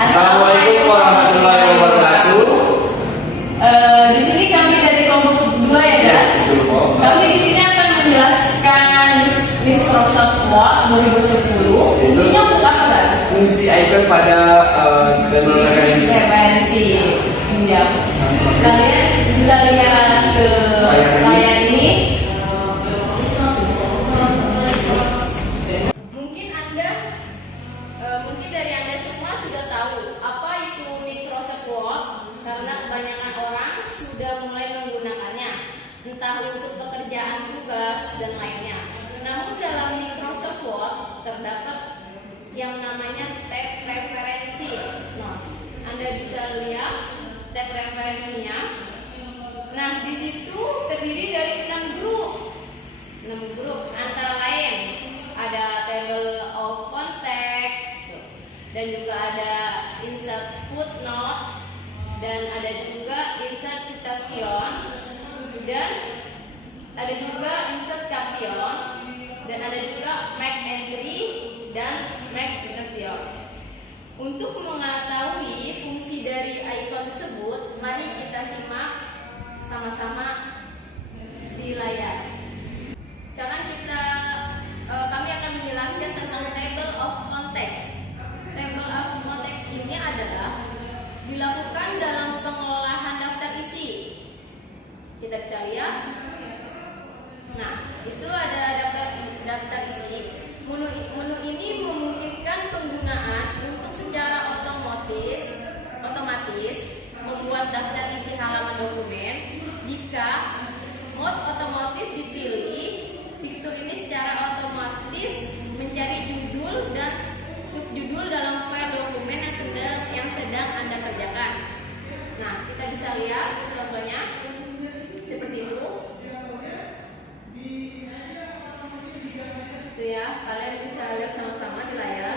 Assalamualaikum warahmatullahi wabarakatuh. Di sini kami dari kelompok 2 ya guys. Kami di sini akan menjelaskan Microsoft Word 2010. Fungsinya untuk apa guys? Fungsi icon pada table referensi. Ya. Kalian bisa lihat ke layar ini. Mungkin dari Anda semua sudah tahu apa itu Microsoft Word karena kebanyakan orang sudah mulai menggunakannya, entah untuk pekerjaan tugas dan lainnya. Namun dalam Microsoft Word terdapat yang namanya tab referensi. Nah, Anda bisa lihat tab referensinya. Nah, di situ terdiri dari 6 grup. 6 grup antara lain ada table of context, dan juga ada insert footnotes, dan ada juga insert citation, dan ada juga insert caption, dan ada juga make entry dan make citation. Untuk mengetahui fungsi dari icon tersebut, mari kita simak sama-sama di layar. Sekarang kami akan menjelaskan tentang table of context. Table of context ini adalah dilakukan dalam pengolahan daftar isi. Kita bisa lihat. Nah, itu ada daftar isi. Menu ini memungkinkan penggunaan untuk secara otomatis membuat daftar isi halaman dokumen. Jika mode otomatis dipilih, fitur ini secara otomatis mencari judul dan subjudul dalam file dokumen yang sedang Anda kerjakan. Nah, kita bisa lihat contohnya seperti itu. Itu ya, kalian bisa lihat sama-sama di layar.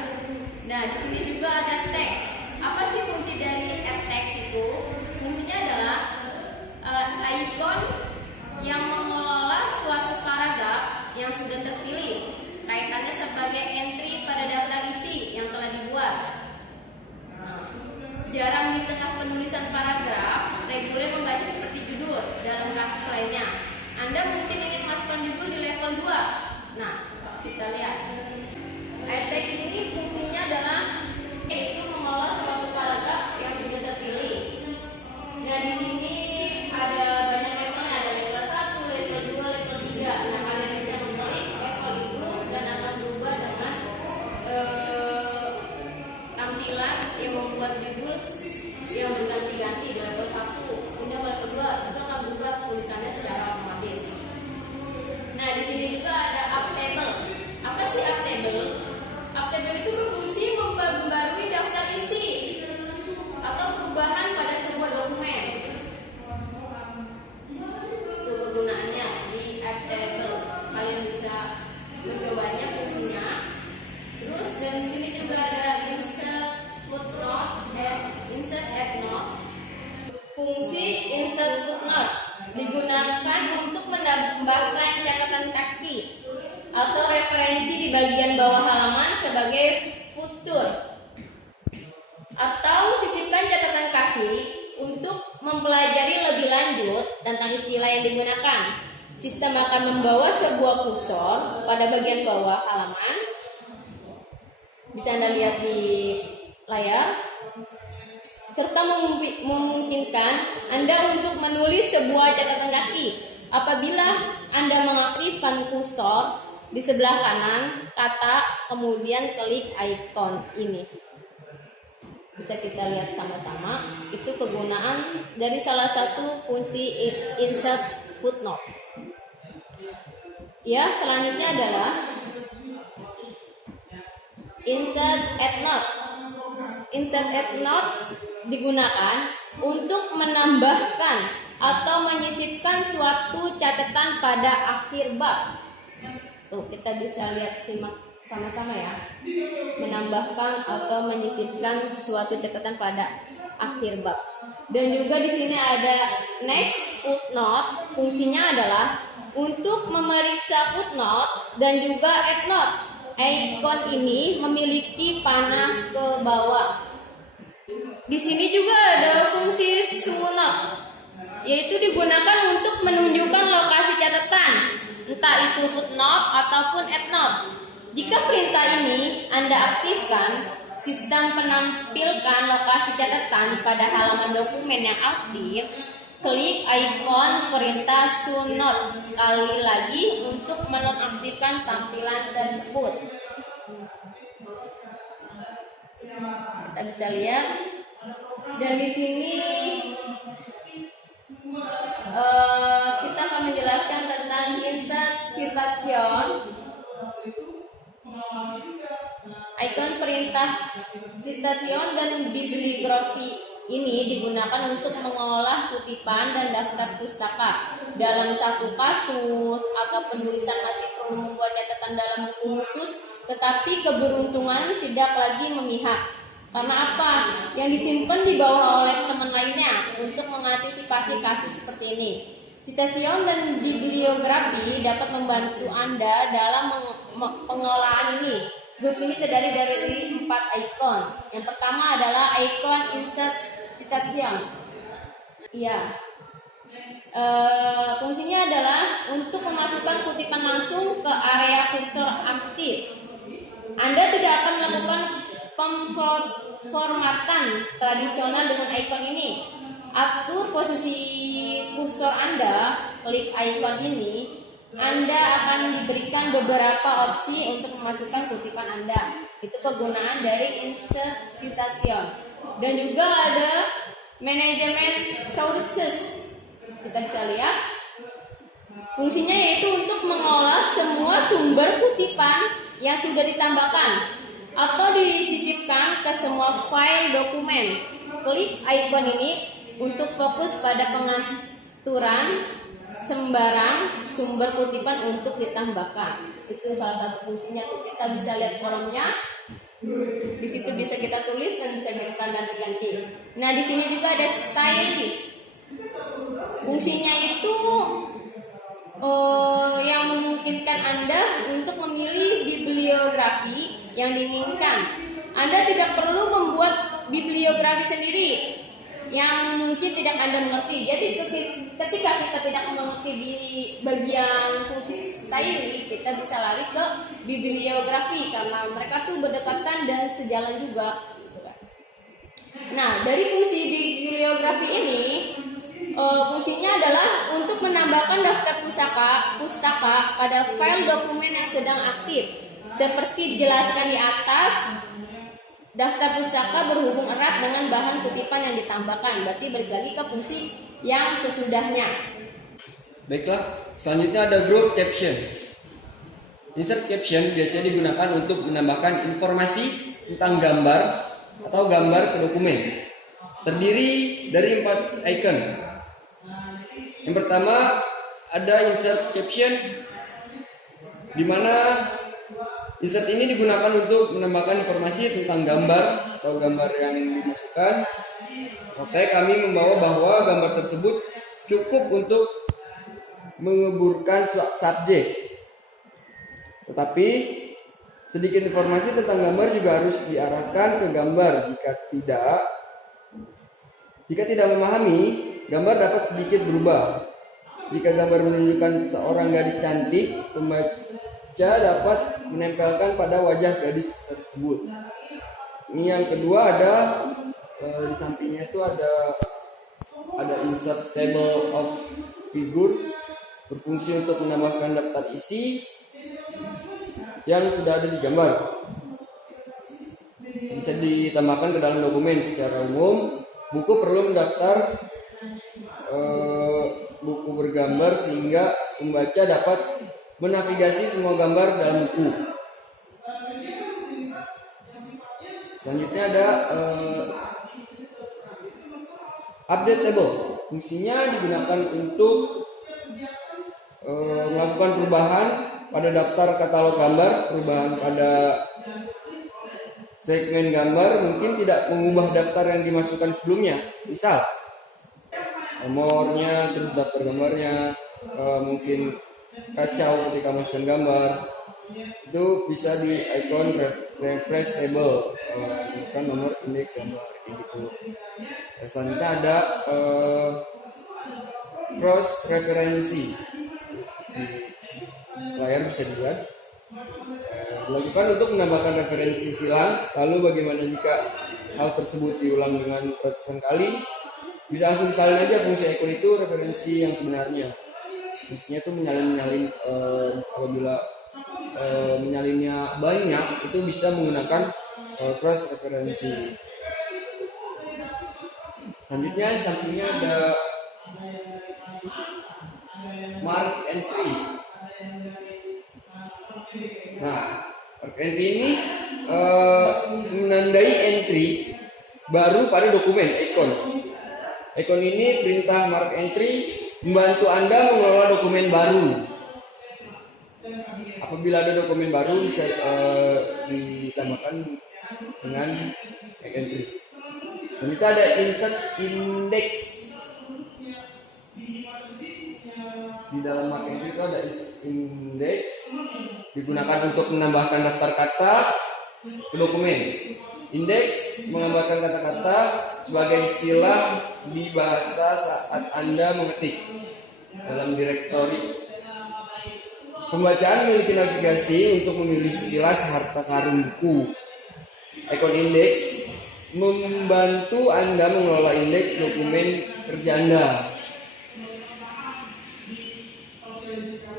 Nah, di sini juga ada teks. Apa sih fungsi dari teks itu? Fungsinya adalah icon yang mengelola suatu paragraf yang sudah terpilih, kaitannya sebagai entry pada daftar isi yang telah dibuat. Nah, jarang di tengah penulisan paragraf, reguler membaca seperti judul dalam kasus lainnya. Anda mungkin ingin masukkan judul di level 2. Nah, kita lihat. Teks ini fungsinya adalah yaitu mengelola suatu paragraf yang sudah terpilih. Nah, di sini ada banyak levelnya, ada level 1, level 2, level 3. Nah, kalian bisa memilih level itu dan akan berubah dengan tampilan yang membuat judul yang berganti-ganti. Di level 1, pindah ke level 2, itu akan berubah tulisannya secara otomatis. Nah, di sini juga ada up table. Apa sih up table? Up table itu berfungsi membarui daftar isi atau perubahan pada sebuah dokumen. Itu kegunaannya di up table. Kalian bisa mencobanya fungsinya. Terus dan di sini juga ada insert footnote, insert endnote. Fungsi insert footnote digunakan untuk menambahkan catatan kaki atau referensi di bagian bawah halaman sebagai footer, atau sisipkan catatan kaki untuk mempelajari lebih lanjut tentang istilah yang digunakan. Sistem akan membawa sebuah kursor pada bagian bawah halaman. Bisa Anda lihat di layar. Serta memungkinkan Anda untuk menulis sebuah catatan kaki apabila Anda mengaktifkan kursor di sebelah kanan kata, kemudian klik icon ini. Bisa kita lihat sama-sama. Itu kegunaan dari salah satu fungsi insert footnote. Ya, selanjutnya adalah insert endnote. Insert endnote digunakan untuk menambahkan atau menyisipkan suatu catatan pada akhir bab. Tuh, kita bisa lihat, simak sama-sama ya. Menambahkan atau menyisipkan suatu catatan pada akhir bab. Dan juga di sini ada next footnote. Fungsinya adalah untuk memeriksa footnote dan juga endnote. Icon ini memiliki panah ke bawah. Di sini juga ada fungsi sunot, yaitu digunakan untuk menunjukkan lokasi catatan, entah itu footnote ataupun endnote. Jika perintah ini Anda aktifkan, sistem menampilkan lokasi catatan pada halaman dokumen yang aktif. Klik ikon perintah sunot sekali lagi untuk menonaktifkan tampilan tersebut. Kita bisa lihat. Dan di sini kita akan menjelaskan tentang insert citation. Ikon perintah citation dan bibliografi ini digunakan untuk mengolah kutipan dan daftar pustaka. Dalam satu kasus atau penulisan masih perlu membuat catatan dalam buku khusus, tetapi keberuntungan tidak lagi memihak. Karena apa? Yang disimpan di bawah oleh teman lainnya untuk mengantisipasi kasus seperti ini. Citation dan bibliografi dapat membantu Anda dalam pengolahan ini. Grup ini terdiri dari 4 ikon. Yang pertama adalah ikon insert citation. Fungsinya adalah untuk memasukkan kutipan langsung ke area kursor aktif. Anda tidak akan melakukan pemformatan tradisional dengan ikon ini. Atur posisi kursor Anda, klik ikon ini. Anda akan diberikan beberapa opsi untuk memasukkan kutipan Anda. Itu kegunaan dari insert citation. Dan juga ada management sources. Kita bisa lihat. Fungsinya yaitu untuk mengolah semua sumber kutipan yang sudah ditambahkan atau disisipkan ke semua file dokumen. Klik ikon ini untuk fokus pada pengaturan sembarang sumber kutipan untuk ditambahkan. Itu salah satu fungsinya. Tuh kita bisa lihat kolomnya. Di situ bisa kita tulis dan bisa kita ganti-ganti. Nah, di sini juga ada style. Fungsinya itu yang memungkinkan Anda untuk memilih bibliografi yang diinginkan. Anda tidak perlu membuat bibliografi sendiri yang mungkin tidak Anda mengerti. Jadi ketika kita tidak mengerti di bagian fungsi style, kita bisa lari ke bibliografi karena mereka tuh berdekatan dan sejalan juga. Nah, dari fungsi bibliografi ini, fungsinya adalah untuk menambahkan daftar pustaka pada file dokumen yang sedang aktif. Seperti dijelaskan di atas, daftar pustaka berhubung erat dengan bahan kutipan yang ditambahkan. Berarti balik lagi ke fungsi yang sesudahnya. Baiklah, selanjutnya ada group caption. Insert caption biasanya digunakan untuk menambahkan informasi tentang gambar atau gambar ke dokumen. Terdiri dari 4 icon. Yang pertama ada insert caption, di mana insert ini digunakan untuk menambahkan informasi tentang gambar atau gambar yang dimasukkan. Oke, kami membawa bahwa gambar tersebut cukup untuk mengeburkan subjek. Tetapi sedikit informasi tentang gambar juga harus diarahkan ke gambar. Jika tidak memahami, gambar dapat sedikit berubah. Jika gambar menunjukkan seorang gadis cantik, pembaca dapat menempelkan pada wajah gadis tersebut. Ini yang kedua ada di sampingnya itu ada insert table of figure, berfungsi untuk menambahkan daftar isi yang sudah ada di gambar. Bisa ditambahkan ke dalam dokumen. Secara umum, buku perlu mendaftar buku bergambar sehingga pembaca dapat menavigasi semua gambar dalam buku. Selanjutnya ada update table. Fungsinya digunakan untuk melakukan perubahan pada daftar katalog gambar, perubahan pada segmen gambar, mungkin tidak mengubah daftar yang dimasukkan sebelumnya. Misal nomornya, terus daftar gambarnya, mungkin kacau ketika masukkan gambar, itu bisa di icon refresh table, bukan nomor indeks gambar. kayak gitu. Selanjutnya ada cross referensi. Di layar bisa dilihat. Dilakukan untuk menambahkan referensi silang. Lalu bagaimana jika hal tersebut diulang dengan ratusan kali? Bisa langsung salin aja fungsi icon itu referensi yang sebenarnya. Fungsinya itu menyalin apabila menyalinnya banyak itu bisa menggunakan cross referensi. Selanjutnya di sampingnya ada mark entry. Nah, mark entry ini menandai entry baru pada dokumen icon. Icon ini perintah mark entry membantu Anda mengelola dokumen baru. Apabila ada dokumen baru bisa ditambahkan dengan mark entry. Selanjutnya ada insert index. Di dalam mark entry itu ada insert index digunakan untuk menambahkan daftar kata ke dokumen. Indeks menambahkan kata-kata sebagai istilah di bahasa saat Anda mengetik dalam direktori. Pembacaan memiliki navigasi untuk memilih sekilas harta karun buku. Icon indeks membantu Anda mengelola indeks dokumen kerja Anda.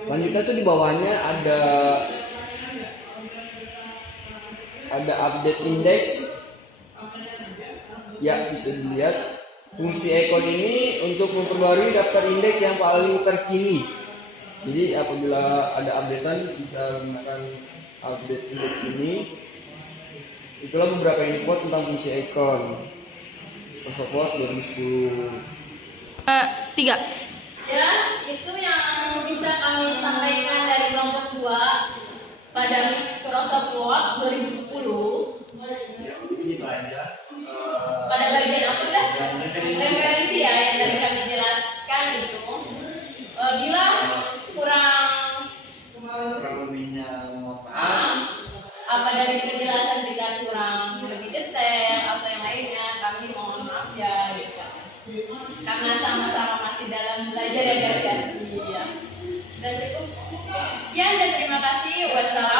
Selanjutnya tuh di bawahnya ada update index. Ya, bisa dilihat fungsi icon ini untuk memperbarui daftar indeks yang paling terkini. Jadi apabila ada updatean bisa menggunakan update index ini. Itulah beberapa info tentang fungsi icon Microsoft Word 2010. 3. Ya, itu yang bisa kami sampaikan dari kelompok 2 pada Microsoft Word 2010. Ya, itu aja. Pada bagian apa guys? Referensi ya yang tadi kami jelaskan itu. Bila kurang lebihnya mohon maaf. apa dari penjelasan kita kurang lebih detail atau yang lainnya, kami mohon maaf ya gitu. Karena sama-sama masih dalam belajar ya guys ya. Iya. Dan cukup sekian dan terima kasih. Wassalamualaikum.